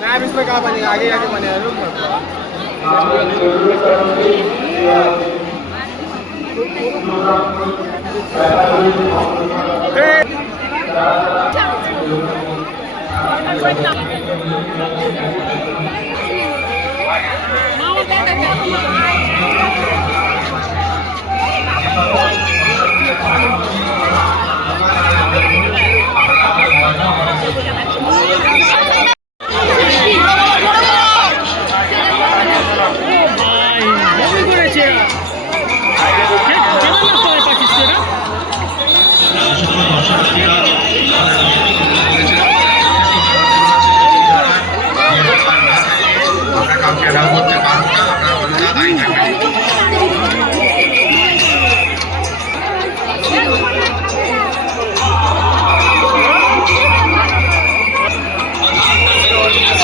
Ma'am इसमें कहाँ बनेगा, आगे आगे बनेगा रुक मत।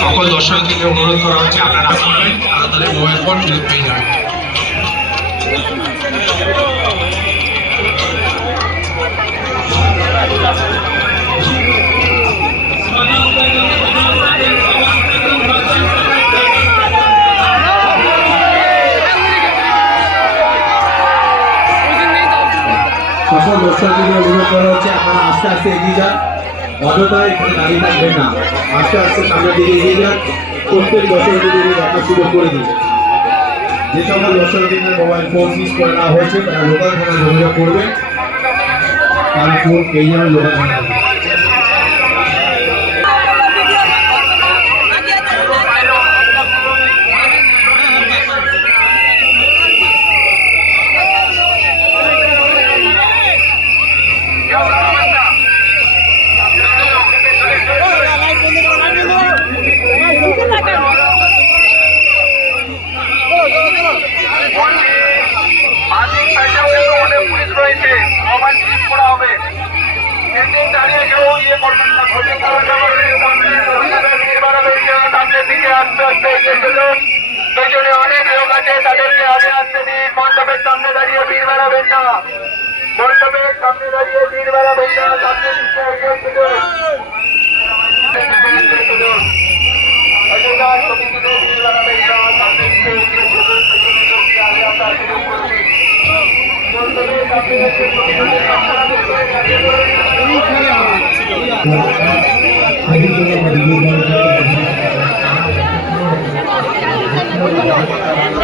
সকল দর্শককে অনুরোধ করা হচ্ছে আপনারা করবেন, তাদের মোবাইল ফোন ফেরত পেয়ে যাবেন। সকল দর্শকদের অনুরোধ করা হচ্ছে আপনারা আস্তে আস্তে এগিয়ে যান, অযথায় এখানে দাঁড়িয়ে থাকবেন না, আস্তে আস্তে সামনের দিকে এগিয়ে যান। প্রত্যেক দর্শকদের দেখার সুযোগ করে দিন। যে সকল দর্শকদের মোবাইল ফোন মিস করে নেওয়া হয়েছে তারা লোকাল থানায় যোগাযোগ করবেন, তারা ফোন এই জন্য লোকাল থানায়। অনেক লোক আছে, তাদেরকে আগে আসতে দিন। মণ্ডপের সামনে দাঁড়িয়ে ভিড় বাড়াবেন না, মণ্ডপের সামনে দাঁড়িয়ে ভিড় বাড়াবেন না, সামনে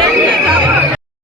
Thank you.